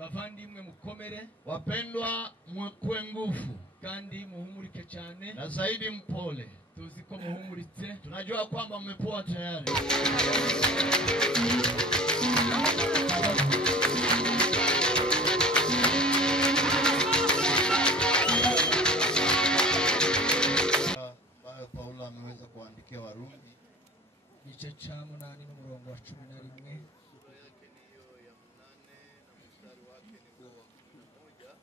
bavandimwe mukomere, wapendwa mwe nguvu, kandi muhumurike cyane, na zaidi mpole. tuzi ko muhumuritse, Tunajua kwamba mmepoa tayari. Paulo ameweza kuandikia Warumi igice cha 8 n'umurongo wa 11. Sura yake ni hiyo ya 8 na mstari wake ni huo wa 11.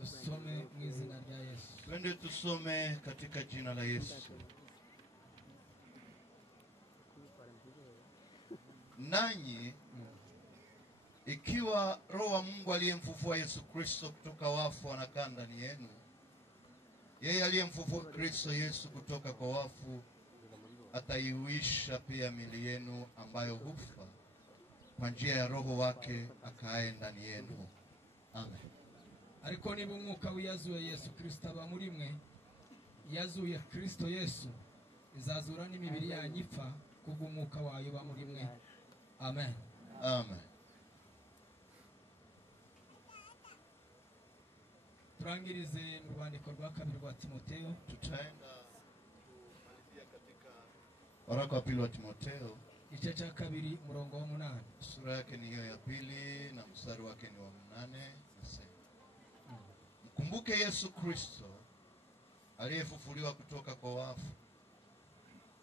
Tusome mu izina rya Yesu. Twende tusome katika jina la Yesu. Nanyi ikiwa Roho wa Mungu aliyemfufua Yesu Kristo kutoka wafu anakaa ndani yenu, yeye aliyemfufua Kristo Yesu kutoka kwa wafu ataihuisha pia miili yenu ambayo hufa kwa njia ya Roho wake akaaye ndani yenu. Amen. Ariko niba umwuka w'iyazuye Yesu Kristo aba muri mwe, yazuye Kristo Yesu izazura n'imibiri yanyu ipfa kubw'umwuka wayo ba muri mwe. Amen. Amen. Turangirize mu rwandiko rwa 2 rwa Timotheo. Tutaenda kumalizia katika waraka wa pili wa Timotheo, igice cha 2 umurongo wa 8. sura yake ni hiyo ya 2 na mstari wake ni wa 8. Nasema, mkumbuke Yesu Kristo aliyefufuliwa kutoka kwa wafu,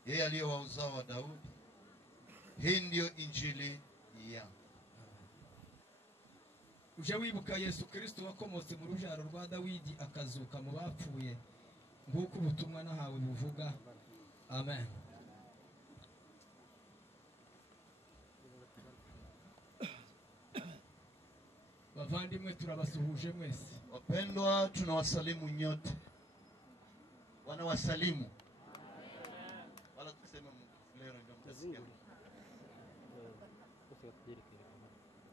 yeye aliye wa uzao wa Daudi. Hii ndio injili yangu. Uje wibuka Yesu Kristo wakomotse mu rujaro rwa Dawidi akazuka mu bapfuye, nguko ubutumwa nahawe buvuga. Amen. Bavandimwe turabasuhuje mwese. Wapendwa, tunawasalimu nyote. Wanawasalimu. Wala tuseme mfulero ndio mtasikia.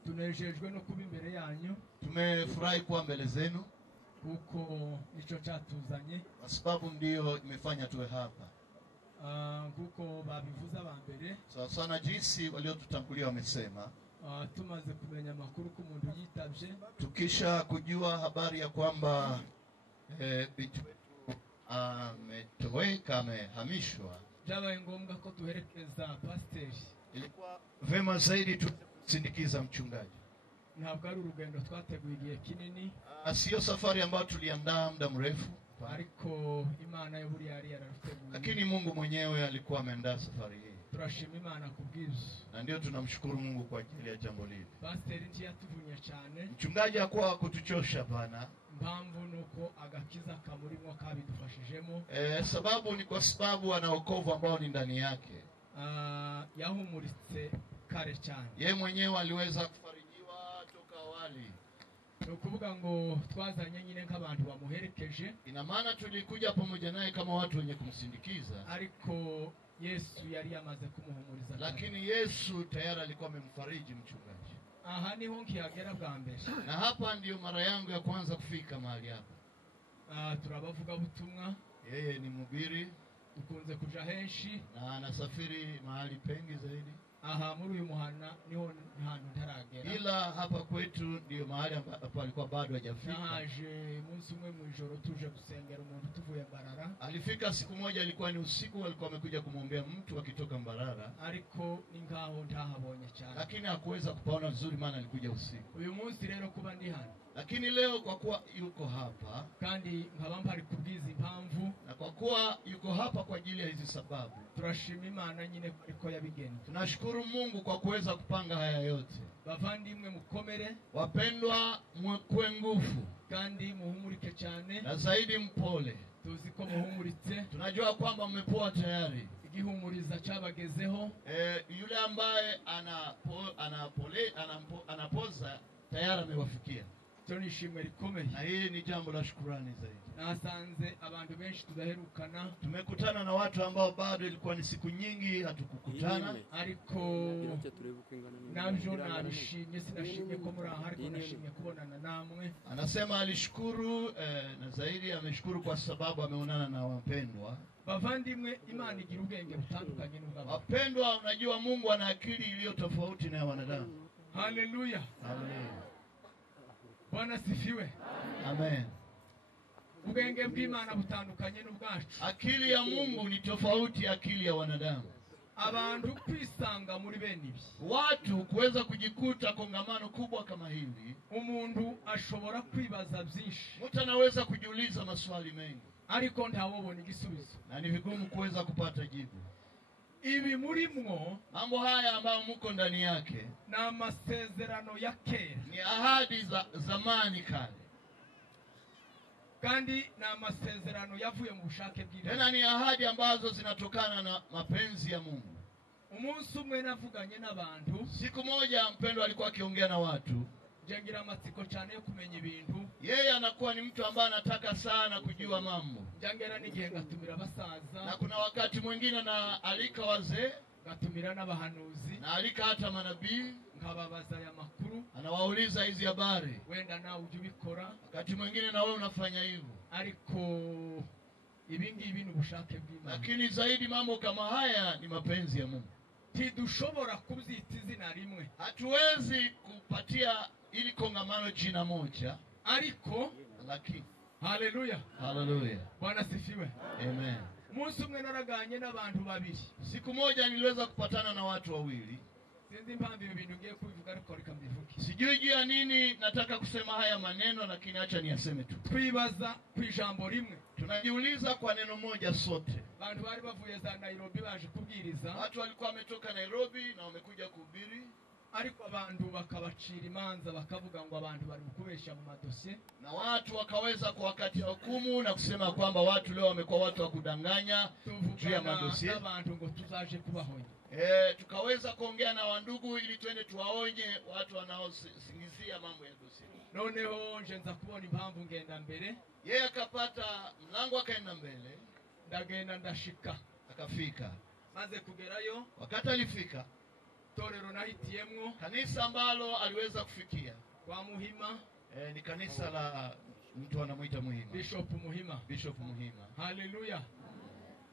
Tunejejwe no kuba imbere yanyu. Tumefurahi kuwa mbele zenu kuko nico cyatuzanye, kwa sababu ndio imefanya tuwe hapa. Kuko babivuza bambere. Sawa sana jinsi waliotutangulia wamesema. Tumaze kumenya makuru ko umuntu yitabye, tukisha kujua habari ya kwamba bitu ametoweka, amehamishwa, byabaye ngombwa ko tuherekeza pastor. Ilikuwa vema zaidi tusindikiza mchungaji. Ntabwo ari urugendo twateguye igihe kinini, sio safari ambayo tuliandaa muda mrefu, ariko Imana yo buri yari yararuteguye, lakini Mungu mwenyewe alikuwa ameandaa safari hii. Turashima Imana kubwizo, na ndio tunamshukuru Mungu kwa ajili ya jambo hili. Pastor nti yatuvunya cyane, mchungaji hakuwa kutuchosha bana. Mpamvu nuko agakiza kamurimo kabidufashijemo. Sababu ni kwa sababu ana wokovu ambao ni ndani yake. Yahumuritse kare cyane. Yeye mwenyewe aliweza kufarijiwa toka awali. Ukuvuga ngo twazanye nyine nk'abantu bamuherekeje. Ina maana tulikuja pamoja naye kama watu wenye kumsindikiza. Ariko Yesu yari yamaze kumuhumuriza. Lakini Yesu tayari alikuwa amemfariji mchungaji. Aha niho nkihagera bwa mbere. Na hapa ndio mara yangu ya kwanza kufika mahali hapa. Turabavuga butumwa. Yeye ni mhubiri. Dukunze kuja henshi. Na anasafiri mahali pengi zaidi. Aha muri uyu muhana niho hantu ntaragera. Ila hapa kwetu ndio mahali ambapo alikuwa bado hajafika. Naje munsi umwe mu ijoro tuje gusengera umuntu tuvuye Mbarara. Alifika siku moja, ilikuwa ni usiku, alikuwa amekuja kumwombea mtu akitoka Mbarara. Ariko ningaho ntahabonye cyane. Lakini hakuweza kupaona vizuri maana alikuja usiku. Uyu munsi rero kuba ndi hano. Lakini leo kwa kuwa yuko hapa, kandi nkaba mpari kubwiza impamvu, na kwa kuwa yuko hapa kwa ajili ya hizi sababu, turashima Imana nyine ariko yabigeni. Tunashukuru Mungu kwa kuweza kupanga haya yote. Bavandimwe mukomere, wapendwa mwe nguvu, kandi muhumurike cyane, na zaidi mpole. Tuzi ko muhumuritse. Tunajua kwamba mmepoa tayari. Igihumuriza cyabagezeho. Yule ambaye anapoza tayari amewafikia. Tunishimwe rikomeye. Na hii ni jambo la shukrani zaidi. Nasanze abantu benshi tudaherukana. Tumekutana na watu ambao bado ilikuwa ni siku nyingi hatukukutana. Ariko nabyo nabishimye, sinashimye ko muri aha, ariko nashimye kubonana namwe. Anasema alishukuru na zaidi ameshukuru kwa sababu ameonana na wapendwa. Bavandimwe, Imana igira ubwenge butandukanye n'ubwabo. Wapendwa, unajua Mungu ana akili iliyo tofauti na wanadamu. Haleluya. Haleluya. Bwana sifiwe. Amen. Ubwenge bw'Imana butandukanye n'ubwacu. Akili ya Mungu ni tofauti akili ya wanadamu. Abantu kwisanga muri bene ibi. Watu kuweza kujikuta kongamano kubwa kama hili, Umuntu ashobora kwibaza byinshi. mtu anaweza kujiuliza maswali mengi, Ariko ntawobona igisubizo. na ni vigumu kuweza kupata jibu. Ibi murimwo Mambo haya ambayo mko ndani yake na amasezerano ya kera. ni ahadi za zamani kale. Kandi na amasezerano yavuye mu bushake bw'Imana. Tena ni ahadi ambazo zinatokana na mapenzi ya Mungu. Umunsi umwe navuganye n'abantu. Siku moja mpendwa alikuwa akiongea na watu. Ngira amatsiko cyane yo kumenya ibintu. Yeye anakuwa ni mtu ambaye anataka sana kujua mambo. Ngera n'igihe ngatumira abasaza. Na kuna wakati mwingine na alika wazee, ngatumira n'abahanuzi, na alika hata manabii, ngababaza ya makuru, anawauliza hizi habari. Wenda nawe uje ubikora, wakati mwingine na wewe unafanya hivyo. Ariko ibingibi ni ubushake bw'Imana. Lakini zaidi mambo kama haya ni mapenzi ya Mungu. Tidushobora kubyita izina rimwe. Hatuwezi kupatia ili kongamano jina moja. Ariko lakini haleluya. Haleluya. Bwana sifiwe. Amen. Umunsi umwe naraganye n'abantu babiri. Siku moja niliweza kupatana na watu wawili. Sinzi impamvu ibi bintu ngiye kubivuga ariko reka mbivuge. Sijui juu ya nini nataka kusema haya maneno, lakini acha niyaseme tu. Twibaza ku ijambo rimwe. Tunajiuliza kwa neno moja sote. Abantu bari bavuye za Nairobi baje kubwiriza. Watu walikuwa wametoka Nairobi na wamekuja kuhubiri. Ariko abantu bakabacira imanza bakavuga ngo abantu bari kubesha mu madosiye. Na watu wakaweza kwa wakati hukumu na kusema kwamba watu leo wamekuwa watu wa kudanganya juu ya madosiye. Abantu ngo tuzaje kubahonya. Tukaweza kuongea na wandugu ili twende tuwaonye watu wanaosingizia mambo ya dossier. Noneho nje nza kubona impamvu ngenda mbere. Yeye akapata mlango akaenda mbele. Ndagenda ndashika. Akafika. Maze kugerayo. Wakati alifika, torero nahitiyemwo, kanisa ambalo aliweza kufikia kwa Muhima. Ni kanisa la mtu anamuita Muhima. Bishop Muhima. Bishop Muhima. Haleluya.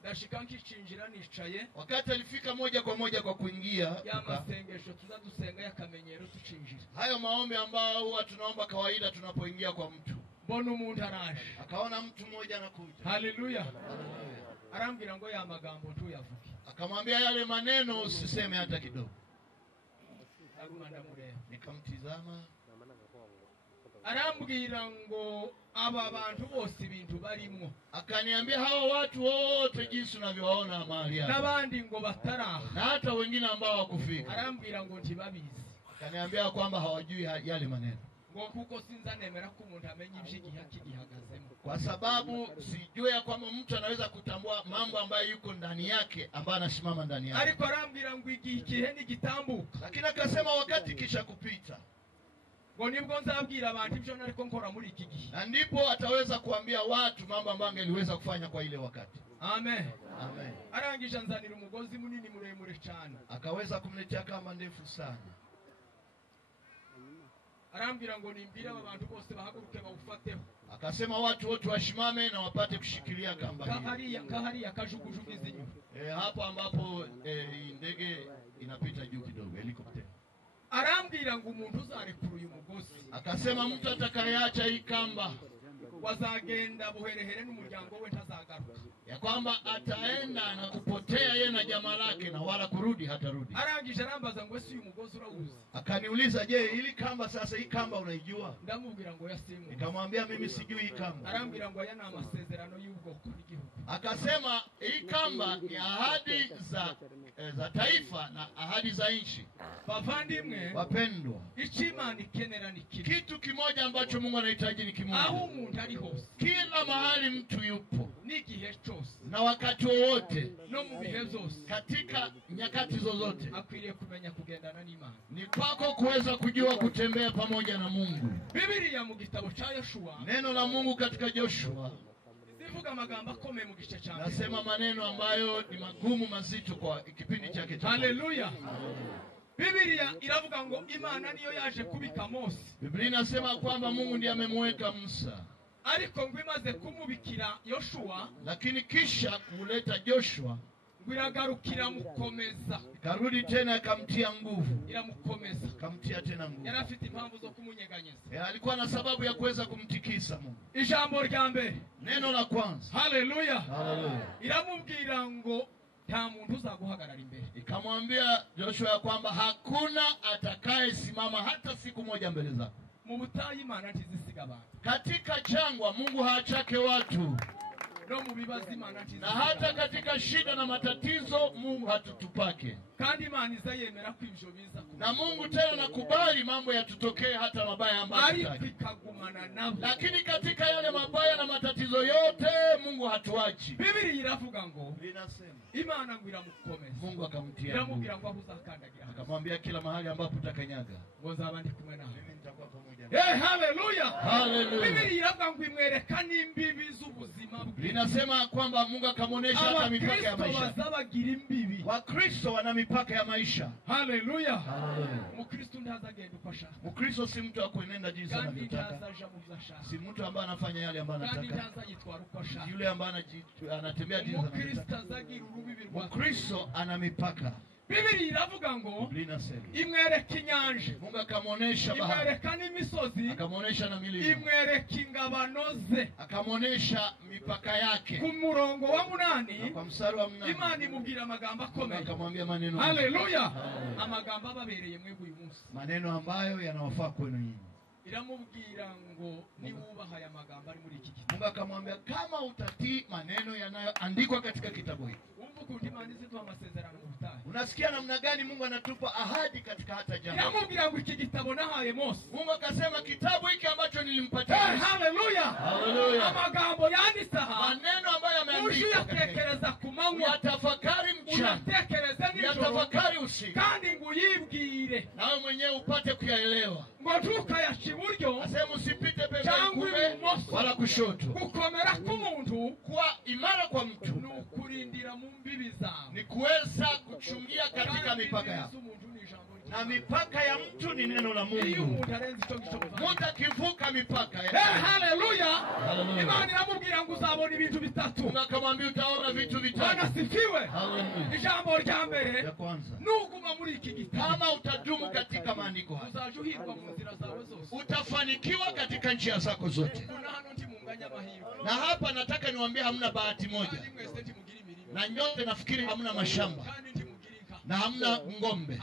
Ndashika nkichinjira nicaye. Wakati alifika moja kwa moja kwa kuingia ya masengesho tuzadusenga yakamenyero tucinjira. Hayo maombi ambao huwa tunaomba kawaida tunapoingia kwa mtu. Mbona umuntu araje. Akaona mtu mmoja anakuja. Haleluya. Arambwira ngo ya magambo tu yavuke. Akamwambia yale maneno usiseme hata kidogo. Nikamtizama. Arambwira ngo aba bantu bose ibintu barimo. Akaniambia hawa watu wote jinsi unavyowaona mahali hapa. Nabandi ngo bataraha. Na hata wengine ambao wakufika. Arambwira ngo ntibabizi. Akaniambia kwamba hawajui yale maneno. Ngo kuko sinza nemera ko umuntu amenye ibyigihe akigihagazemo. Kwa sababu sijui ya kwamba mtu anaweza kutambua mambo ambayo yuko ndani yake, ambayo anasimama ndani yake. Ariko arambwira ngo igihe ni gitambuka. Lakini akasema wakati kisha kupita. Ngo nibwo nzabwira abantu ibyo nariko nkora muri iki gihe. Na ndipo ataweza kuambia watu mambo ambayo angeliweza kufanya kwa ile wakati. Amen. Amen. Arangije nzanira umugozi munini muremure cyane. Akaweza kumletea kama ndefu sana. Arambwira ngo nimbira abantu bose bahaguruke bawufateho. Akasema watu wote washimame na wapate kushikilia kamba hii. Kahari akajugujugu izinyu. Hapo ambapo ndege inapita juu kidogo, helikopter. Arambwira ngo umuntu uzarekura uyu mugozi. Akasema mtu atakayeacha hii kamba wazagenda buherehere n'umuryango we ntazagaruka. Ya kwamba ataenda na kupotea yeye na jamaa lake na wala kurudi hatarudi. Arangije arambaza ngo ese uyu mugozi urawuzi. Akaniuliza, je, ili kamba sasa hii kamba unaijua? Ndamubwira ngo yasimu. Nikamwambia mimi sijui hii kamba. Arambwira ngo aya ni amasezerano y'ubwoko n'igihugu. Akasema hii kamba ni ahadi za taifa na ahadi za nchi. Bavandimwe, wapendwa, Imana ikenera ni kitu kimoja ambacho Mungu anahitaji ni kimoja. Aho umuntu ari hose, kila mahali mtu yupo, n'igihe cyose, na wakati wowote, no mu bihe byose, katika nyakati zozote, akwiriye kumenya kugendana n'Imana. Ni kwako kuweza kujua kutembea pamoja na Mungu. Biblia mu gitabo cha Yoshua, neno la Mungu katika Joshua zivuga amagambo akomeye mu gice cha mbere. Nasema maneno ambayo ni magumu mazito kwa kipindi chake cha. Haleluya. Biblia iravuga ngo Imana niyo yaje kubika Mose. Biblia inasema kwamba Mungu ndiye amemweka Musa. Ariko ngo imaze kumubikira Yoshua, lakini kisha kuleta Joshua, Gwiragarukira mukomeza. Karudi tena akamtia nguvu. Iramukomeza. Kamtia tena nguvu. Yari afite impamvu zo kumunyeganyeza. Alikuwa na sababu ya kuweza kumtikisa Mungu. Ijambo rya mbere. Neno la kwanza. Haleluya. Haleluya. Iramubwira ngo nta muntu uzaguhagarara imbere. Ikamwambia Joshua ya kwamba hakuna atakaye simama hata siku moja mbele zako. Mu butayu Imana ntizisiga abantu. Katika jangwa Mungu haachake watu. No mu bibazo Imana ntizisiga. Na hata katika shida na matatizo Mungu hatutupake. Kandi Imana izayemera ko ivyo biza. Na Mungu tena nakubali mambo yatutokee hata mabaya ambayo tukagumana nabo. Lakini katika yale mabaya na matatizo yote Mungu hatuachi. Biblia iravuga ngo linasema Imana ngo iramukomeza. Mungu akamtia. Iramubwira ngo ahuzakandagira. Akamwambia kila mahali ambapo utakanyaga ngozaba ndi kumwe nawe. Mimi nitakuwa pamoja nawe. Haleluya. Haleluya. Biblia iravuga ngo imwereka n'imbibi z'ubuzima bwe. Linasema kwamba Mungu akamuonesha hata mipaka ya maisha. Bazabagira imbibi. Wakristo wana mipaka ya maisha. Haleluya. Haleluya. Mukristo ntazagenda uko ashaka. Mukristo si mtu akuenenda jinsi anavyotaka. Si mtu ambaye anafanya yale ambayo anataka. Kandi ntazayitwara uko ashaka. Yule ambaye anatembea jinsi anavyotaka. Mukristo azagira urubibi rwa. Mukristo ana mipaka. Biblia iravuga ngo linasema imwereka inyanja. Mungu akamuonesha bahari. Imwereka n'imisozi. Akamuonesha na milima. Imwereka ingabano ze. Akamuonesha mipaka yake. Ku murongo wa 8. Kwa mstari wa 8. Imana imubwira amagambo akomeye. Akamwambia maneno. Haleluya. Amagambo ababereye mwebwe uyu munsi. Maneno ambayo yanawafaa kwenu nyinyi. Iramubwira ngo niwubaha aya magambo ari muri iki kitabu. Mungu akamwambia kama utatii maneno yanayoandikwa katika kitabu hiki. Unasikia namna gani Mungu anatupa ahadi katika hata jambo. Iramubwira ngo iki gitabo nahaye Mose. Mungu akasema kitabu hiki ambacho nilimpatia. Haleluya. Haleluya. Amagambo yanditse aha. Maneno ambayo yameandikwa. Uyatekereza ku manywa. Yatafakari mchana. Uyatekereza nijoro. Yatafakari usiku. Kandi ngo uyibwire. Nawe mwenyewe upate kuyaelewa. Ngo ntukayaca iburyo. Asema usipite pembeni kume wala kushoto. Gukomera k'umuntu kuwa imara kwa mtu ni ukurindira mu mbibi zawe. Ni kuweza kuchungia katika mipaka yako. Na mipaka ya mtu ni neno la Mungu. Mtu akivuka mipaka ya haleluya. Imani iramubwira ngo uzabona ibintu bitatu. Mungu akamwambia utaona vitu vitatu. Bwana sifiwe. Haleluya. Ijambo rya mbere ya kwanza. Nuguma muri iki gitabo. Kama utadumu katika maandiko haya. Uzajuhirwa mu nzira zawe zose. Utafanikiwa katika njia zako zote. Kuna hano ntimunganya mahirwe. Na hapa nataka niwaambie hamna bahati moja. Na nyote nafikiri hamna mashamba. Na hamna ngombe.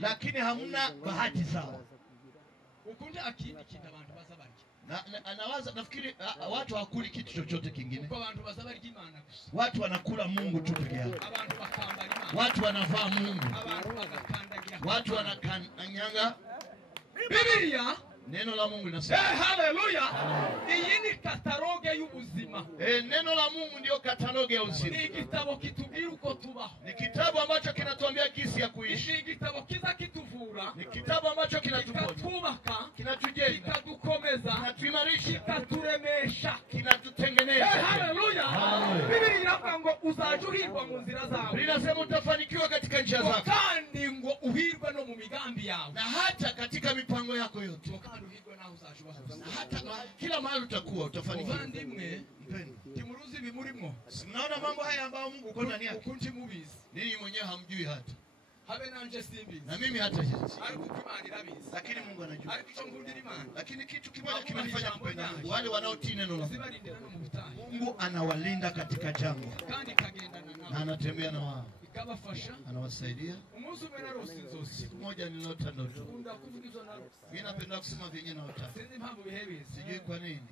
Lakini hamna bahati sawa. Ukunda akindi kintu abantu bazabariki. Anawaza nafikiri watu hawakuli kitu chochote kingine. Kwa abantu bazabariki Imana gusa. Watu wanakula Mungu tu peke yake. Abantu bakambara Imana. Watu wanavaa Mungu. Abantu bagakandagira. Watu wanakanyanga Biblia. Neno la Mungu linasema. Haleluya. Iyi ni kataloge y'ubuzima. Neno la Mungu ndio kataloge ya uzima. Ni kitabu kitubwira uko tubaho. Ni kitabu ambacho kinatuambia jinsi ya kuishi. Ni kitabu kiza kituvura. Ni kitabu ambacho kinatuponya. Kinatujenga. Kikatukomeza. Kinatuimarisha. Kikaturemesha. Kinatutengeneza. Haleluya. Biblia iravuga ngo uzajuhirwa mu nzira zawe. Linasema utafanikiwa katika njia zako. Kandi ngo uhirwe no mu migambi yawe. Na hata katika mipango yako yote. Na hata kila mahali utakuwa utafanikiwa. Ndimwe timuruzi bimurimo. Mnaona mambo haya ambayo Mungu uko ndani yake. Ukunti mubizi. Ninyi mwenyewe hamjui hata. Habe nanje simbizi. Na mimi hata sisi. Ariko Imana irabizi. Lakini Mungu anajua. Ariko ico ngundira Imana. Lakini kitu kimoja kimenifanya kupenda Mungu. Wale wanaotii neno la Mungu. Mungu anawalinda katika jangwa. Kandi kagendana nao. Na anatembea na wao. Ikabafasha. Anawasaidia. Umunsi umwe narosi nzozi. Siku moja nilota ndoto. Unda kuvugizwa narosi. Mimi napenda kusema vyenyewe naota. Sinzi impamvu bihebizi. Sijui kwa nini.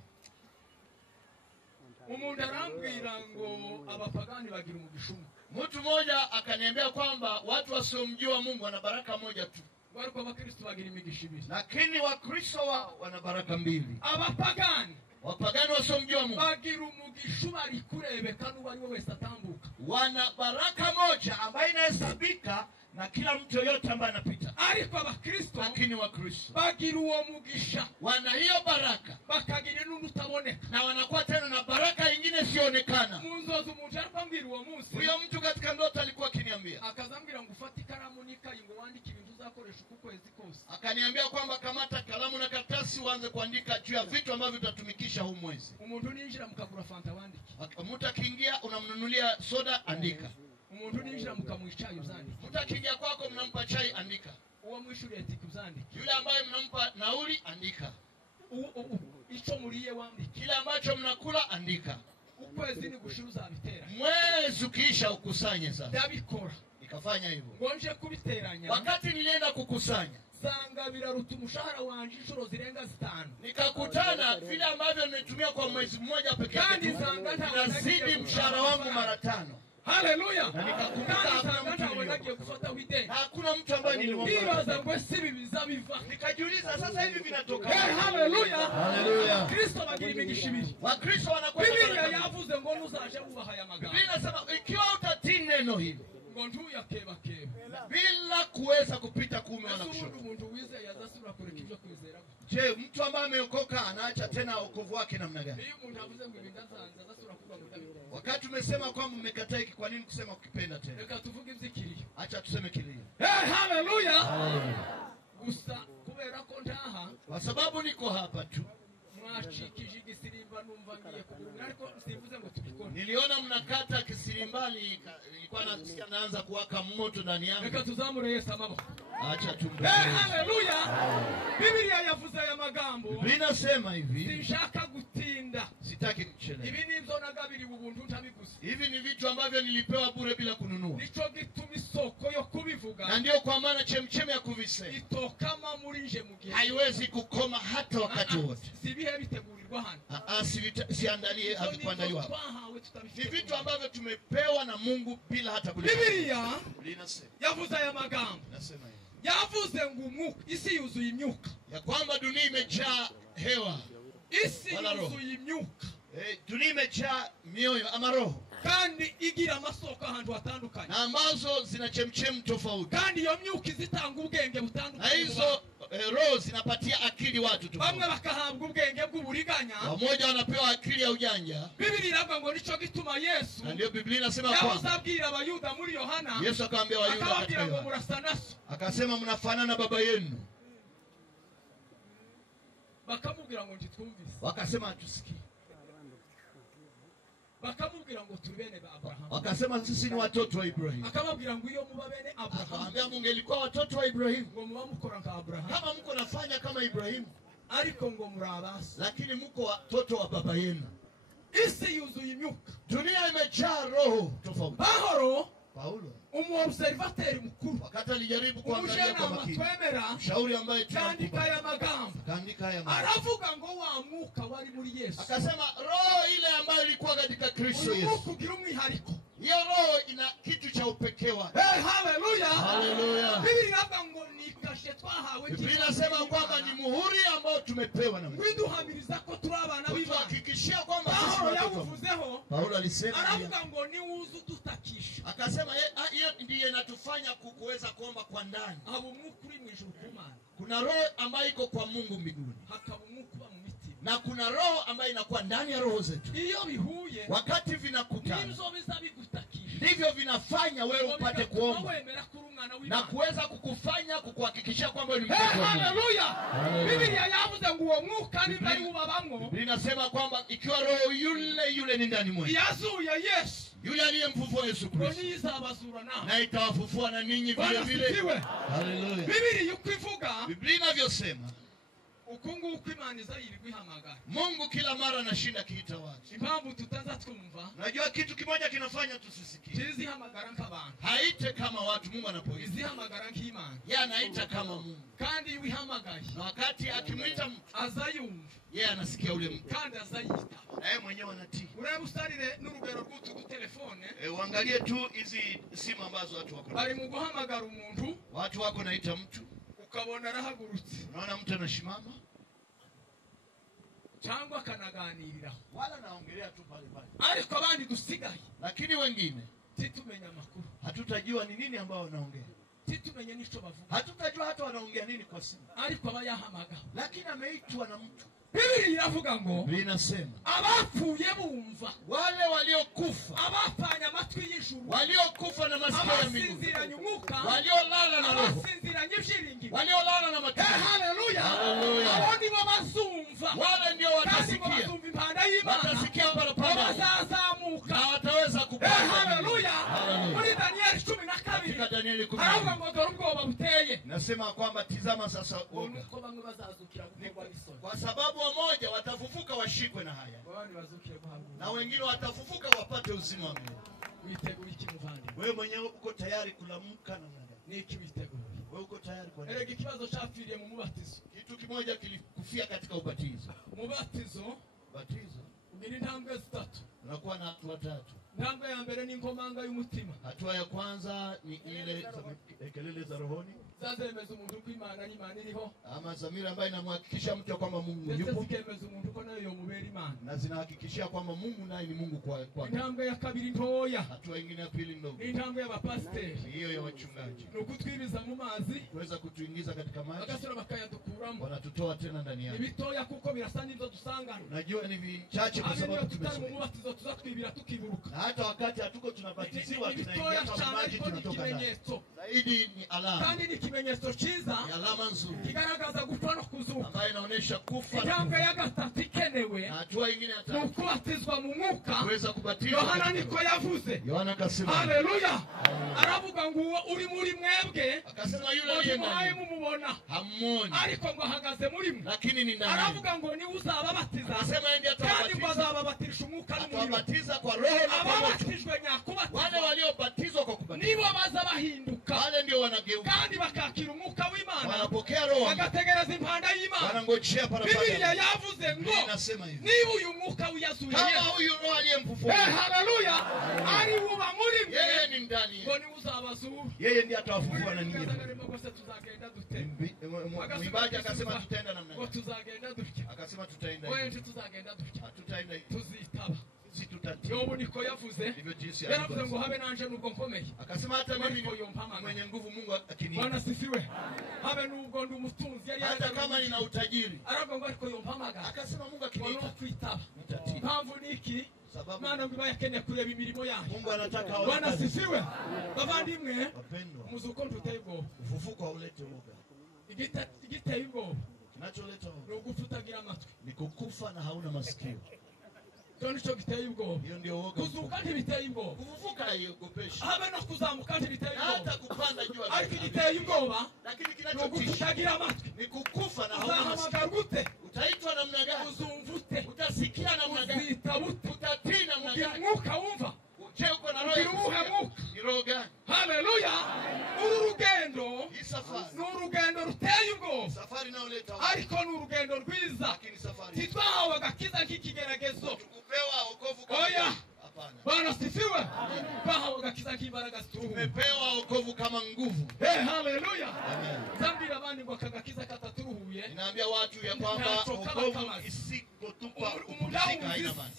Umuntu arambwira ngo abapagani bagira umugishumu. Mtu mmoja akaniambia kwamba watu wasiomjua Mungu wana baraka moja tu. Bali kwa Wakristo bagira imigisha ibiri. Lakini Wakristo wana baraka mbili. Abapagani wapagani wasiomjua Mungu bagira umugisha bari kurebeka n'uwo ari we wese atambuka. Wana baraka moja ambayo inahesabika na kila mtu yote ambaye anapita. Ariko Abakristo lakini Wakristo bagira uwo mugisha wana hiyo baraka bakagira n'utaboneka na wanakuwa tena na baraka nyingine sionekana. Munzozo umuntu arambwira uwo munsi. Huyo mtu katika ndoto alikuwa akiniambia. Akazambira ngo ufate ikaramu n'ikayi ngo wandike ibintu uzakoresha ukwezi kose. Akaniambia kwamba kamata kalamu na karatasi uanze kuandika juu ya vitu ambavyo utatumikisha huu mwezi. Umuntu ninjira mukagura fanta wandike. Mtu akiingia unamnunulia soda andika. umuntu ninjira mukamwicaye uzandika. Mtu akija kwako mnampa chai, andika. Uwo mwishuri ati kuzandika. Yule ambaye mnampa nauli, andika. Ico muriye wandika. Kile ambacho mnakula, andika. Ukwezi ni gushira uzabitera. Mwezi ukiisha ukusanye sasa. Ndabikora. Nikafanya hivyo. Ngonje kubiteranya. Wakati nilienda kukusanya, sanga biraruta umushahara wanje inshuro zirenga 5. Nikakutana vile ambavyo nimetumia kwa mwezi mmoja pekee yake. Nazidi mshahara wangu mara 5. Haleluya. Na nikakumbuka hakuna mtu ambaye nilimwomba. Nibaza ngo sibi bizabiva. Nikajiuliza sasa hivi vinatoka. Haleluya. Haleluya. Kristo bagira imigisha ibiri. Wakristo wanakuwa Biblia yavuze ngo nuzaje ubaha ya magambo. Biblia inasema ikiwa utatii neno hili ngo ntuya keba bila kuweza kupita kuume wala kushoto. Umuntu wize yazasura kurekijwa kwizera. Je, mtu ambaye ameokoka anaacha tena wokovu wake namna gani? Wakati umesema kwamba mmekataa hiki, kwa nini kusema ukipenda tena? Reka tuvuge ivyikiriyo. Acha tuseme kilio. Haleluya. Haleluya. Gusa kubera ko ntaha, kwa sababu niko hapa tu, mwashikije igisirimba numva ngiye kugura, ariko simvuze ngo tubikone. Niliona mnakata kisirimbali, ilikuwa nasikia naanza kuwaka moto ndani yangu. Reka tuzamure Yesu amaboko. Acha tumbe. Haleluya. Biblia yavuze ya magambo. Biblia inasema hivi, sinshaka gutinda, sitaki kuchelewa. Ibi ni nzonagabiri ubuntu ntabiguze. Hivi ni vitu ambavyo nilipewa bure bila kununua. Nico gituma isoko yo kubivuga. Na ndio kwa maana chemchemi ya kuvisema itokama muri nje mugihe. Haiwezi kukoma hata wakati wote. Sibihe bitegurirwa hano. Siandalie havikuandaliwa. Ni vitu ambavyo tumepewa na Mungu bila hata kulipa. Biblia inasema, yavuze ya magambo. Nasema hivi, yavuze ngo umwuka, isi yuzuye imyuka. Ya kwamba dunia imejaa hewa. Isi yuzuye imyuka. Dunia imejaa mioyo ama roho. Kandi igira amasoko ahantu hatandukanye. Na ambazo zina chemchem tofauti. Kandi iyo myuka zitanga ubwenge butandukanye. Na hizo roho zinapatia akili watu tofauti. Bamwe bakahabwa ubwenge bw'uburiganya. Wamoja wanapewa akili ya ujanja. Biblia iravuga ngo nico gituma Yesu. Na ndio Biblia inasema kwamba yabazabwira abayuda muri Yohana. Yesu akaambia Wayuda katika Yohana, akasema mnafanana baba yenu. Bakamubwira ngo ntitwumvise. Wakasema hatusikii. Bakamubwira ngo turi bene ba Abraham. Wakasema sisi ni watoto wa Ibrahim. Akamubwira ngo iyo muba bene Abraham. Akamwambia mungelikuwa watoto wa Ibrahim, ngo muba mukora nka Abraham. Kama mko nafanya kama Ibrahim, ariko ngo murabasi, lakini mko watoto wa baba yenu. Isi yuzuye imyuka. Dunia imejaa roho tofauti. Paulo umuobservateur mukuru, wakati alijaribu kuangalia kwa makini mshauri ambaye kaandika ya magambo, aravuga ngo wa mwuka wari muri Yesu. Akasema roho ile ambayo ilikuwa katika Kristo Yesu, kugira umwihariko. Hiyo roho ina kitu cha upekee wake. Haleluya. Haleluya. Biblia inasema ngo ni kashe twahawe. Biblia inasema kwamba ni muhuri ambao tumepewa na Mungu. Widuhamiriza ko turi abana b'Imana. Tuhakikishia kwamba sisi watoto. Paulo alisema aravuga ngo ni uzu tutakisha. Akasema hiyo ndiyo inatufanya kuweza kuomba kwa ndani. Abo Mungu uri mwijuru kumana. Kuna roho ambayo iko kwa Mungu mbinguni. Hakaba Mungu ba mu mitima. Na kuna roho ambayo inakuwa ndani ya roho zetu. Iyo bihuye, wakati vinakutana, nizo bizabigutakisha. Ndivyo vinafanya wewe upate kuomba na kuweza kukufanya kukuhakikishia kwamba ni mtoto wa Mungu. Haleluya. Biblia yavuze ngo uwo mwuka ni bari ubabamwo. Biblia inasema kwamba ikiwa roho yule ni ndani mwenu, yazuye Yesu, yule aliyemfufua Yesu Kristo, na itawafufua na ninyi vile vile. Haleluya. Biblia yukivuga, Biblia inavyosema, ukungu ukimana izayirwi hamagara. Mungu kila mara anashinda kiita watu. Impamvu tutaza twumva, unajua kitu kimoja kinafanya tusisikie. Tizi hamagara nk'abantu. Haite kama watu Mungu anapoita. Tizi hamagara nk'Imana. Yeye anaita kama Mungu. Kandi wihamagaye. Na wakati akimwita mtu azayumva, yeye anasikia ule mtu. Kandi azayita. Na yeye mwenyewe anatii. Urebe ustarire n'urugero rw'utu telefone. Uangalie tu hizi simu ambazo watu wako. Bari mu guhamagara umuntu, watu wako naita mtu, ukabona arahagurutse. Unaona mtu anashimama cyangwa kanaganirira, wala naongelea tu pale pale. Ariko abandi dusigaye, lakini wengine titumenya makuru, hatutajua ni nini ambao wanaongea, titumenya nico bavuga, hatutajua hata wanaongea nini kwa simu. Ariko abayahamaga, lakini ameitwa na mtu. Biblia iravuga ngo, Biblia inasema abapfuye bumva, wale waliokufa, abapfanya amatwi y'ijuru, waliokufa na masikio ya mbinguni, abasinziranye umwuka, waliolala na roho, abasinziranye ibyiringiro, waliolala na matendo. Haleluya. Haleluya. Abo nibo bazumva, wale ndio watasikia, impanda y'Imana, watasikia parapanda, bazazamuka na wataweza kupanda. Haleluya. Muri 12:12. haravuga ngo dore ubwoba buteye Nasema kwamba tizama sasa oga. ko bamwe bazazukira gukorwa n'isoni Kwa sababu wamoja watafufuka washikwe na haya. abandi bazukire guhabwa Na wengine watafufuka wapate uzima wa milele. witeguye iki muvandimwe Wewe mwenyewe uko tayari kulamka na nani? niki witeguye Wewe uko tayari kwa nini? erega ikibazo cyapfiriye mu mubatizo Kitu kimoja kilikufia katika ubatizo. umubatizo Batizo ugira intambwe zitatu unakuwa na hatua tatu. intambwe ya mbere ni inkomanga y'umutima Hatua ya kwanza ni ile kelele za rohoni, zazemeza umuntu ko imana iriho ama dhamira ambayo inamhakikishia mtu kwamba Mungu ndetse yupo, zikemeza umuntu ko nayo yomubera imana na zinahakikishia kwamba Mungu naye ni Mungu kwa. intambwe ya kabiri ntoya Hatua nyingine ya pili ndogo, ni intambwe y'abapasiteri hiyo ya wachungaji, ni ukutwibiza mu mazi kuweza kutuingiza katika maji, bagasura bakayadukuramo wanatutoa tena ndani yake. ibitoya kuko birasa n'ibyo dusangana Najua ni vichache kwa abe niyo sababu tutari mu tumesoma, mubatizo tuzatwibira tukiburuka na hata wakati hatuko tunabatiziwa ibitoya tunaingia cyane kwa maji ariko ni tunatoka ndani. ikimenyetso Zaidi ni alama, kandi ni ikimenyetso cyiza ni alama nzuri kigaragaza gupfa no kuzuka ambayo inaonyesha kufa. intambwe ya gatatu ikenewe Na hatua nyingine ya ni tatu ukubatizwa mu mwuka kuweza kubatizwa. yohana niko yavuze Yohana akasema, haleluya aravuga ngo uwo uri muri mwebwe akasema yule aliye muhaye ndani mumubona hamuoni, ariko ngo ahagaze muri mwe lakini ni ndani. aravuga ngo niwe uzababatiza Akasema yeye ndiye kandi ngo atabatiza, azababatirisha umwuka n'umuriro atawabatiza kwa roho na kwa moto. ababatijwe Wale nyakubatizwa waliobatizwa kwa kubatizwa, nibo baza bahinduka wale ndio wanageuka, kandi bakakira umwuka w'imana wanapokea roho, bagategereza impanda y'imana wanangojea bibiliya parapanda. yavuze ngo Inasema hivi, niba uyu mwuka wiyazuye kama Yesu huyu roho aliyemfufua haleluya ari uba muri mwe yeye ni ndani, ngo niwe uzabazura yeye ndiye atawafufua na ninyi. rwose tuzagenda dute Mwimbaji akasema tutaenda namna ngo gani? tuzagenda dutya Akasema tutaenda wenje hivi, tuzagenda dutya hatutaenda hivi, tuzitaba sisi tutatii. yobu niko yavuze Ndivyo jinsi yaravuze ngo alivyo. habe nanje nubwo nkomeye Akasema hata mimi ariko ni yompamagara mwenye nguvu, Mungu akiniita, bwana sifiwe habe nubwo ndi umutunzi yari hata kama nina utajiri. aravuga ngo ariko yompamagara Akasema Mungu ngo akiniita kwitaba nitatii, impamvu ni iki sababu mana ngo ibayakeneye kureba imirimo yayo Mungu anataka aone bwana kazi. sifiwe bavandimwe Wapendwa, umuzuko ntuteye ubwoba ufufuko hauleti woga. igiteye ubwoba Kinacholeta ni woga ugupfa utagira amatwi ni kukufa na hauna masikio. cyo nicyo giteye ubwoba Hiyo ndio woga. kuzuka ntibiteye ubwoba Kufufuka haiogopeshi, habe no kuzamuka ntibiteye na hata ubwoba kupanda juu ariko ya igiteye ubwoba lakini ni ugupfa kinachotisha utagira amatwi ni kukufa na hauna uzahamagara masikio. gute Utaitwa namna gani? uzumva ute Utasikia namna gani? uzita bute Utatii namna ugira gani? umwuka wumva Je, uko na roho ugira ya uwuhe kusikia? mwuka Ni roho gani? haleluya uru rugendo Hii safari, ni urugendo ruteye ubwoba safari inayoleta woga, ariko ni urugendo rwiza lakini safari titwahawe agakiza nk'ikigeragezo tukupewa wokovu Oya. kama hapana. bwana sifiwe twahawe agakiza nk'imbaraga zituruhura Tumepewa wokovu kama nguvu. haleluya Amen. zambira abandi ngo aka gakiza kataturuhuye Ninaambia watu ya kwamba Ntacho kama wokovu kama. isipotupa kupumzika umudahunga haina isi maana.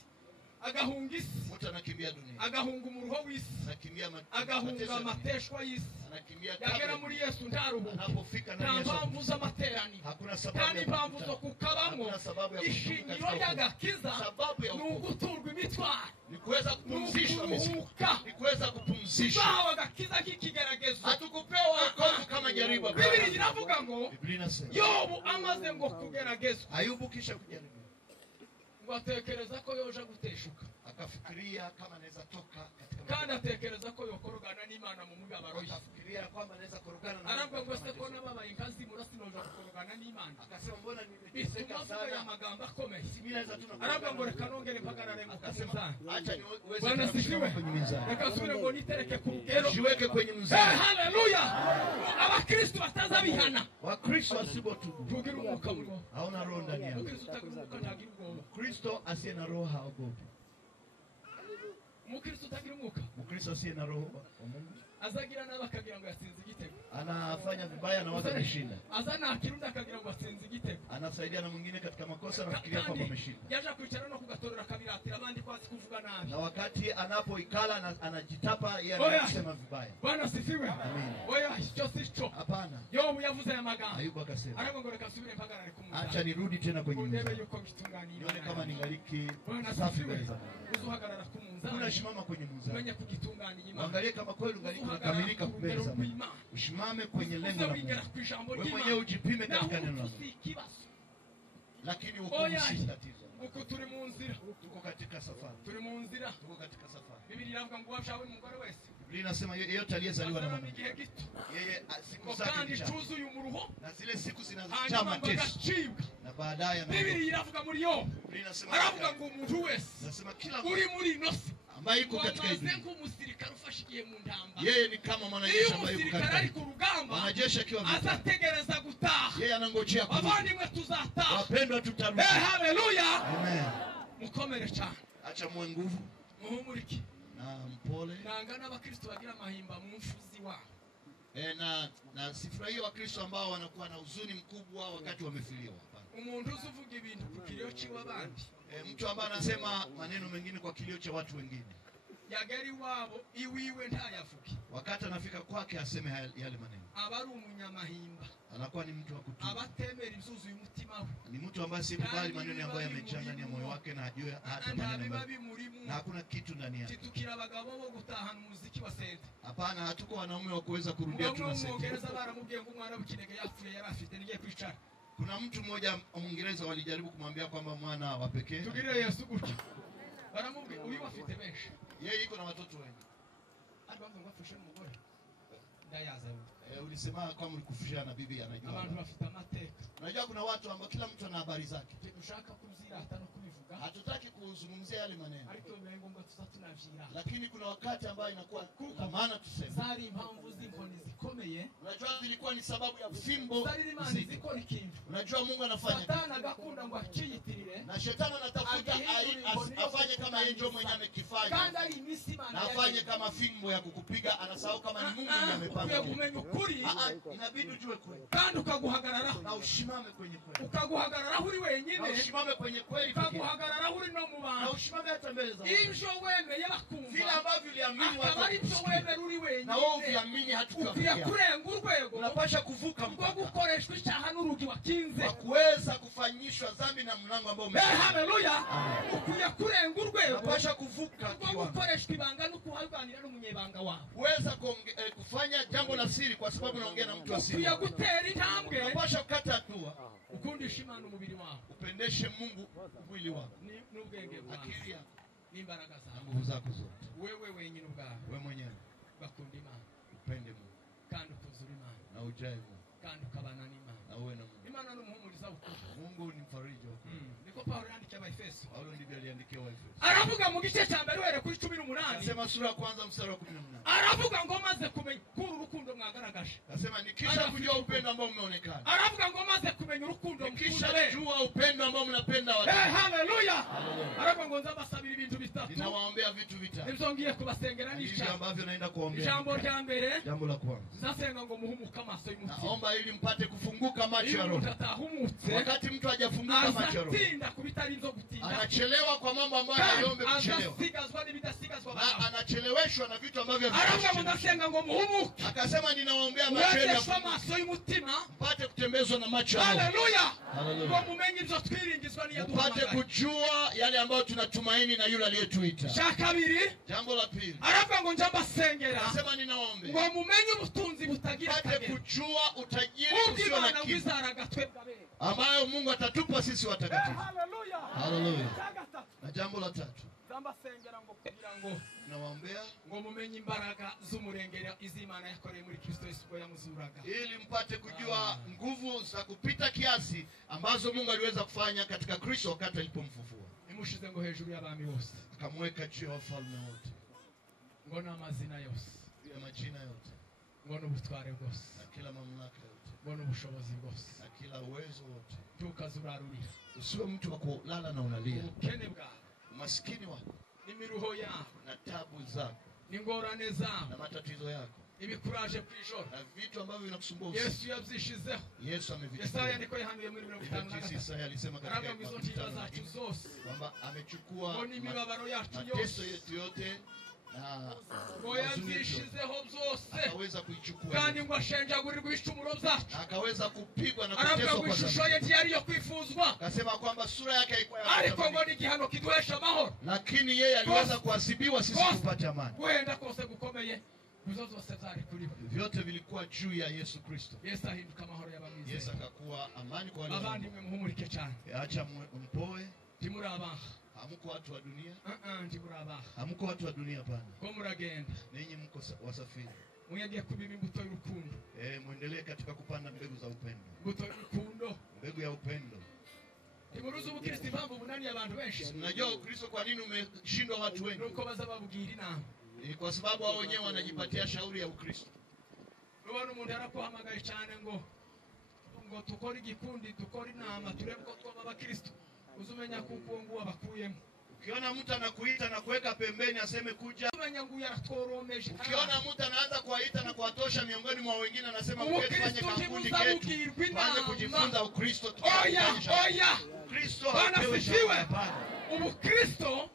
agahunga isi Mtu anakimbia dunia, agahunga umuruho w'isi anakimbia agahunga mateso ya dunia, amateshwa y'isi anakimbia yagera kabla. muri yesu ntaruhuke Anapofika nta ndani ya mpamvu Yesu, z'amateraniro hakuna sababu kandi ya impamvu zo kukutana. kukabamo Hakuna sababu ya kushiriki ishingiro katika wokovu. ry'agakiza Sababu ya ni wokovu uguturwa imitwaro ni kuweza ni kupumzishwa mizigo, ukuruhuka ni kuweza kupumzishwa. twahawe agakiza k'ikigeragezo Hatukupewa wokovu kama jaribu. bibiri iravuga ngo Biblia inasema yobu amaze ngo kugeragezwa Ayubu kisha kujaribu, ngo atekereza ko yoja guteshuka akafikiria kama anaweza toka katika kandi atekereza ko yokorogana n'imana mu mugabaro ye akafikiria kwamba anaweza korogana na aravuga ngo se ko nababaye inkazi murasi noja gukorogana n'imana akasema mbona bituma nimeteseka avuga aya sana, magambo akomeye mimi naweza tu aravuga ngo reka nongere mpagarare mu akasema kazimzani acha niweze bwana sifiwe kusimama kwenye mizani, reka nsubire ngo nitereke ku rugero jiweke kwenye mzani. haleluya abakristu bataza bihana Wakristo wasipotubu tugira umwuka muri bo hauna roho ndani yao. umukristu utagira umwuka ntagira ubwoba Kristo asiye na roho haogopi. umukristu utagira umwuka Mkristo asiye na roho wa Mungu azagira nabi akagira ngo yatsinze igitego anafanya vibaya na watu wameshinda, aza nakira undi akagira ngo atsinze igitego anasaidia na mwingine katika makosa, anafikiria kwamba ameshinda. yaje kwicara no kugatorera akabiratira abandi kwasi kuvuga nabi Na wakati anapoikala anajitapa, yeye Oya. anasema vibaya. bwana sifiwe Amen. oya icyo si cyo Hapana. yobu yavuze aya magambo Ayubu akasema aravuga ngo reka nsubire mpagarare ku acha muzani nirudi tena kwenye ndebe mzani, yuko bitunganiye nione kama ningaliki bwana safi sifiwe mbele za Mungu. uzuhagarara ku munzani Unasimama kwenye mzani, umenye kugitunganiye imana angalia kama kweli ungaliki uzuhagarara unakamilika ku mbele rugero za Mungu. rw'imana Usimame kwenye lengo uze la wigera Mungu. ku ijambo Wewe mwenyewe ry'imana ujipime naho katika neno la utu Mungu. si ikibazo Lakini wokovu Oya. si tatizo. uko turi mu nzira, tuko katika safari, turi mu nzira. tuko katika safari. Biblia inavuga ngo washawe umugore wese Biblia inasema yeyote aliyezaliwa na azarama mwanamke, igihe gito, yeye siku ngo zake kandi ni chache, tuzuye umuruho, na zile siku zinazojaa hanyuma ngo mateso, agacibwa. na baadaye Biblia iravuga muri yo, Biblia inasema aravuga ngo umuntu wese inasema kila uri muri ino si ambaye yuko katika hii wamaze dunia, nk'umusirikare ufashikiye mu ntambara. yeye ni kama Iyo mwanajeshi ambaye yuko umusirikare ari katika ku rugamba, mwanajeshi akiwa vitani, azategereza gutaha. yeye anangojea kurudi. Abavandimwe tuzataha. Wapendwa, tutarudi. Haleluya. Amen. Mukomere cyane, Acha muwe nguvu muhumurike. na mpole. Nanga n'abakristo bagira amahimba mu mfuzi wabo. Na sifurahie Wakristo ambao wanakuwa na huzuni mkubwa wakati wamefiliwa. Umuntu uzuvuga ibintu ku kilio ciwe abandi, Mtu ambaye anasema maneno mengine kwa kilio cha watu wengine, yageri wabo iwiwe ntayavuge. wakati anafika kwake aseme yale maneno, aba ari umunyamahimba, anakuwa ni mtu wa kutubu, abatemera ibyuzuye umutima we, ni mtu ambaye sikubali maneno ambayo yamejaa ndani ya moyo wake na hajue hata maneno biba ambayo bimurimu. na hakuna kitu ndani yake. Titukira abagabo bo gutahana umuziki wa sente. Hapana, hatuko wanaume wa kuweza kurudia tu na senti. Mwongereza baramubwiye ngo umwana w'ikinege yapfuye yari afite nigiye kwicara. Kuna mtu mmoja Mwingereza walijaribu kumwambia kwamba mwana wa pekee, Tugire Yesu gutyo. Baramubwiye uyu afite benshi, yeye iko na watoto wengi. ariko ngo afushe umugore ndayaza we. Ulisema kwamba ulikufishana na bibi anajua. Abantu bafite amateka. Unajua kuna watu ambao kila mtu ana habari zake. Dushaka kuzirata no kubivuga. Hatutaki kuzungumzia yale maneno, Ariko bibaye ngombwa tuzatunavira. lakini kuna wakati ambayo inakuwa kwa maana tuseme. Zari impamvu z'inkoni zikomeye. Unajua zilikuwa ni sababu ya fimbo. Zari Imana zikora ikintu. Unajua Mungu anafanya. Satani agakunda ngo akiyitirire. Na shetani anatafuta afanye kama yeye ndio mwenyewe amekifanya. Kandi ari imisi Imana. Na afanye kama fimbo ya kukupiga, anasahau kama ni Mungu ndiye amepanga. Kumenya ukuri. Inabidi ujue kweli. Kandi ukaguhagararaho. Na usimame kwenye kweli. Ukaguhagararaho uri wenyine. Na usimame kwenye kweli. Ukaguhagararaho uri no mu Na bantu. usimame hata mbele za Mungu. Ibyo wemeye bakumva. Vile ambavyo uliamini watu. Akaba ari byo wemeye uri wenyine. Na wewe uviamini hatukufikia. Ukwiye kurenga urwego. Unapasha kuvuka mpaka gukoreshwa icyaha n'urugi wakinze. Kwa kuweza kufanyishwa dhambi na mlango ambao haleluya. Ukwiye kurenga urwego. Unapasha kuvuka kwa gukoreshwa ibanga no kuhaganira n'umunyebanga wawe. Kuweza kufanya jambo la siri kwa sababu unaongea na mtu wa siri. Ukwiye gutera intambwe. Unapasha kukata hatua. Ukundisha Imana umubiri wawe. Upendeshe Mungu mwili wako. N'ubwenge bwawe. Akili yako. N'imbaraga zawe. Nguvu zako zote. Wewe wenyine ubwawe. Wewe mwenyewe. Bakunda Imana. Upende Mungu. Kandi ukuzura Imana. Na ujae Mungu. Kandi ukabana n'Imana. Na uwe na Mungu. Imana n'umuhumuriza ukuri. Mungu ni mfariji wako. Niko Paulo yandikiye Abaefeso. Paulo ndivyo aliandikia Waefeso. Aravuga mu gice cya mbere were kuri 18. Anasema sura ya kwanza mstari wa 18. Aravuga ngo maze kumenya kuri urukundo mwagaragaje. Anasema nikisha kujua upendo ambao umeonekana. Aravuga ngo maze kumenya urukundo nikisha kujua upendo ambao mnapenda watu. Haleluya. Aravuga ngo nzabasabira ibintu bitatu. Ninawaombea vitu vitatu. Nizongiye kubasengera n'icyaha ambavyo naenda kuombea. Jambo la mbere. Jambo la kwanza. Zasenga ngo muhumuka amaso y'umutima. Naomba ili mpate kufunguka macho ya roho. Wakati mtu hajafunguka macho ya roho. Azatinda kubitari nzo gutinda. Anachelewa kwa mambo ambayo hayombe kuchelewa. Azasigazwa n'ibidasigazwa. Na anacheleweshwa na vitu ambavyo Aravuga ngo ndasenga ngo muhumuke. Akasema ninawaombea macho ya amaso y'umutima. Mpate kutembezwa na macho ya roho. Haleluya. Ngo mumenye ibyo twiringizwa niyo mpate kujua yale ambayo tunatumaini na yule aliyetuita. Cha kabiri. Jambo la pili. Aravuga ngo njabasengera. Anasema ninaombe. Ngo mumenye ubutunzi butagira kabiri. Mpate kujua utajiri usio na kifo. Ambayo Mungu atatupa sisi watakatifu. Haleluya. Haleluya. Na jambo la tatu. Nzambasengera ngo kugira ngo nawaombea ngo mumenye imbaraga z'umurengera iz'Imana yakoreye muri Kristo Yesu ko yamuzuraga. Ili mpate kujua nguvu za kupita kiasi ambazo Mungu aliweza kufanya katika Kristo wakati alipomfufua. Imushize ngo hejuru y'abami bose. Akamweka juu ya wafalme wote. Ngo n'amazina yose. Ya majina yote. Ngo n'ubutware bwose. Na kila mamlaka yote. Ngo n'ubushobozi bwose. Na kila uwezo wote. Tukazurarurira. Usiwe mtu wa kulala na unalia. Ubukene bwawe. Umaskini wako. N'imiruho yako. Na tabu zako. N'ingorane zako. Na matatizo yako. Ibikuraje kwijoro. Na vitu ambavyo vinakusumbua. Yesu yabyishizeho. Yesu amevichukua. Yesaya niko yahanuye muri 50. Yesaya alisema katika Mstari zacu zose kwamba amechukua imibabaro yacu mateso yetu yote na yazishizeho byose akaweza kuichukua kandi ngo ashenjagurirwe ibicumuro byacu akaweza kupigwa na kuteswa kwa ishusho ye ntiyari yo kwifuzwa akasema kwamba sura yake haikuwa ariko ngo ni igihano kiduhesha amahoro lakini yeye aliweza kuadhibiwa sisi tupate amani kwenda kose gukomeye Bizo zose zari kuri vyote vilikuwa juu ya Yesu Kristo. Yesu ahinduka amahoro y'abamizeye. Yesu akakuwa amani kwa wale abandi mwe muhumurike cyane. Acha mpoe. murabaha Hamko watu wa dunia? ndi murabaha. Hamko watu wa dunia pana. Ko muragenda. Ninyi mko wasafiri. Muyagiye kubiba imbuto y'urukundo. Muendelee katika kupanda mbegu za upendo. Imbuto y'urukundo. Mbegu ya upendo. Timuruzi ubukristo impamvu bunani abantu benshi. Unajua Ukristo kwa nini umeshindwa watu wengi? Nuko baza babubwira inama. Ni kwa sababu wao wenyewe wanajipatia shauri ya Ukristo. Nubona umuntu arakuhamagaye cyane ngo tukore igikundi, tukore inama, turebe ko twaba abakristo. Uzumenya kuko ngo wabakuyemo. Ukiona mtu anakuita na kuweka pembeni aseme kuja. Uzumenya ngo yaratworomeje. Ukiona mtu anaanza kuwaita na kuwatosha miongoni mwa wengine anasema mfanye kakundi ketu. Tuanze kujifunza Ukristo. Oya. Kristo anasifiwe. Ubukristo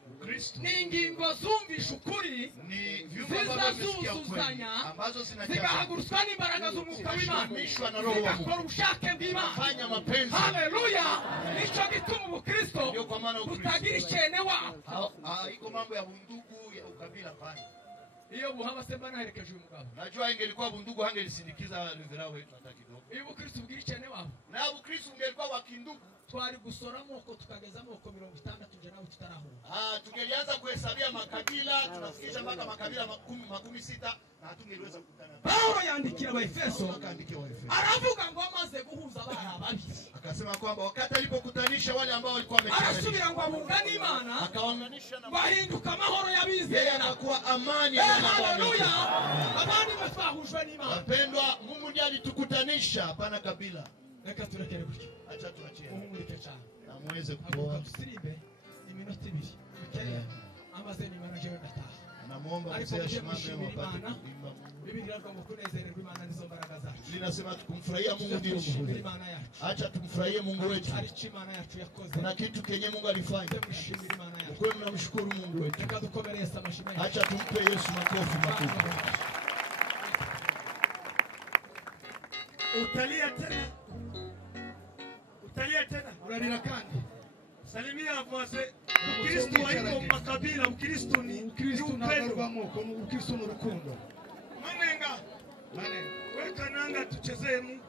ni ingingo zumvisha ukuri zizazuzuzanya zigahagurutswa n'imbaraga z'umwuka w'Imana zigakora ubushake bw'Imana. Haleluya. Nico gituma ubukristo butagira icyene wabo. Iko mambo ya bundugu ya ukabila pana. Iyo buhaba semba naherekeje uyu mugabo. Najua ingelikuwa bundugu hangelisindikiza reverend wetu hata kidogo. Iyo ubukristo bugira icyene wabo. Na ubukristo ungelikuwa wa kindugu. Twari gusora moko tukageza moko 60 nje nawe tutarahura. Tungelianza kuhesabia makabila, tunafikisha mpaka makabila 16 na hatungeliweza kukutana. Paulo yandikira Waefeso, aravuga ngo amaze guhuza abana babiri. Akasema kwamba wakati alipokutanisha wale ambao walikuwa wamechanganyika, arasubira ngo abungane Imana, akawaunganisha na bahinduka amahoro y'abizera. Yeye anakuwa amani ya Mungu. Haleluya. Abandi basahujwe n'Imana. Wapendwa, Mungu ndiye alitukutanisha, hapana kabila. Reka turekere gutyo. Acha tuachie. Umurike cyane. Na muweze kupoa. Tusirimbe iminota 2. Bikeye amaze ni manager ndataha. Namuomba mzee ashimame wapate kuimba. Biblia ngo kunezererwa Imana nizo mbaraga zacu. Linasema tukumfurahia Mungu ndio muhuri. Acha tumfurahie Mungu wetu. Imana yacu yakoze. Kuna kitu kenye Mungu alifanya. Tumshimire Imana yacu. Kwa mnamshukuru Mungu wetu. Reka dukomere Yesu amashimwe. Acha tumpe Yesu makofi makubwa. Utalia tena. Utalia tena. Urarira kandi. Salimia mwaze. Ukristo haiko makabila, Ukristo ni upendo. Ukristo ni urukundo. Manenga. Weka nanga tuchezee Mungu.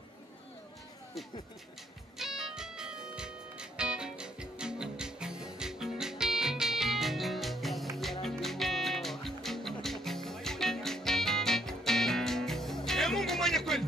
Mungu mwenye kweli.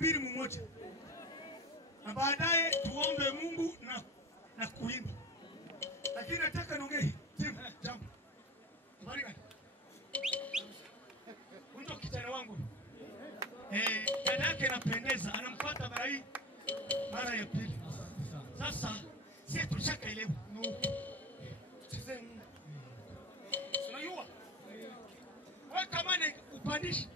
mhubiri mmoja. Na baadaye tuombe Mungu na kuimba. Lakini nataka niongee jambo. Habari gani? Mtu kijana wangu. Dada yake anapendeza, anampata mara ya pili. Sasa sisi tushakaelewa. Cheze Mungu. Unajua? Wewe kama ni upandishi.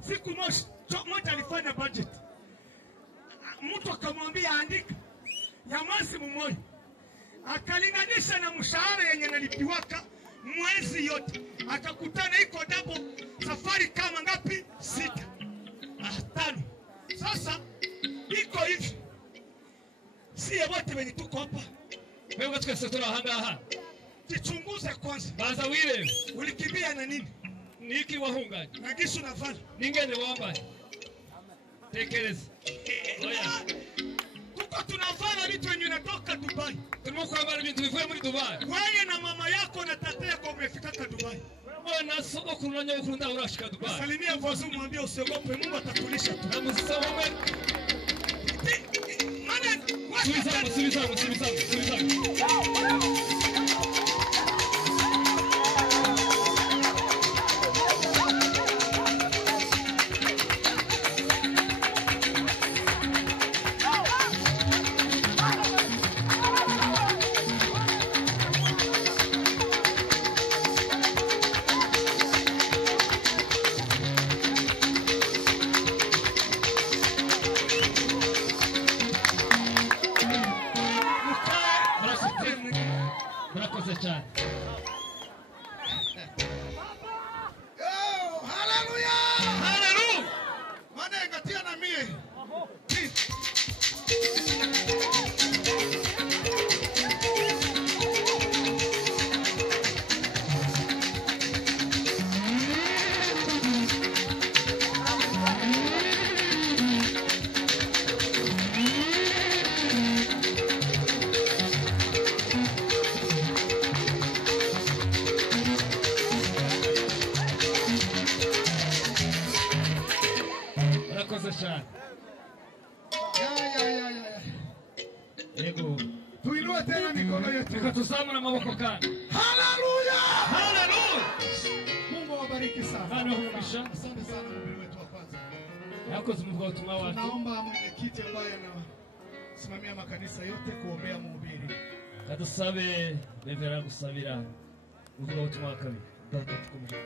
Siku moja alifanya budget. Mtu akamwambia andika ya mwezi mmoja. Akalinganisha na mshahara yenye nalipiwaka mwezi yote. Akakutana iko double safari kama ngapi? 6. 5. Sasa iko hivi. Si wote wenye tuko hapa. Wewe katika sekta hanga. Jichunguze kwanza. Baza wile. Ulikimbia na nini? Niki wahungaji. Na gishu na vala. Ningene wamba. Tekeleza. Oya. Tuko tunavala vitu wenye natoka Dubai. Tunakwambia vitu vifuwe muri Dubai. Wewe na mama yako na tata yako umefika Dubai. Bwana soko kunanya ukunda urashika Dubai. Salimia voisin mwambie usiogope, Mungu atakulisha tu. Namusoma. Maana Subiza. Hallelujah! Hallelujah! Maana ingatia na mie. Ego. Tuinue tena mikono yetu. Tukatuzama na maboko kando. Hallelujah! Hallelujah! Mungu awabariki sana. Bwana hukumisha. Asante sana mhubiri wetu wa kwanza. Yako zimvuka utuma watu. Naomba mwenyekiti ambaye anasimamia makanisa yote kuombea mhubiri. Kadusabe bevera gusabira. Uvuga utuma kabiri. Data tukumuje.